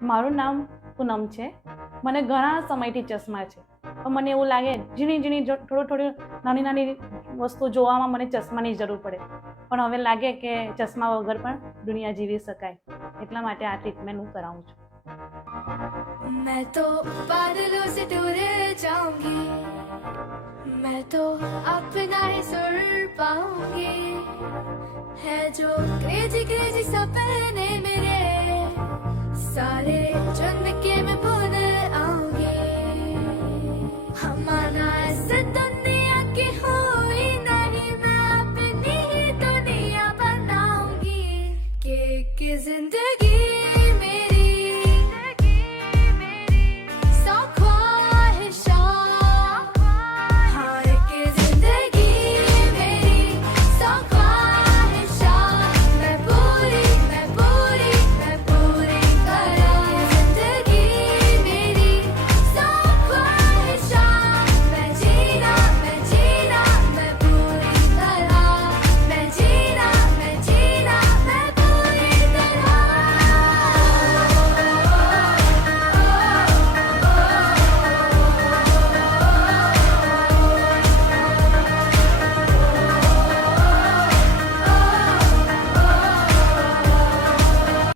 મારું નામ પૂનમ છે. મને ઘણા સમયથી ચશ્મા છે, પણ મને એવું લાગે ઝીણી થોડી નાની નાની વસ્તુ જોવામાં મને ચશ્માની જરૂર પડે, પણ હવે લાગે કે ચશ્મા વગર પણ દુનિયા જીવી શકાય. એટલા માટે આ ટ્રીટમેન્ટ હું કરાવું છું. मैं तो बादलों से दूर जाऊंगी, मैं तो अपना ही सुर पाऊंगी, है जो क्रेजी क्रेजी सपने मेरे सारे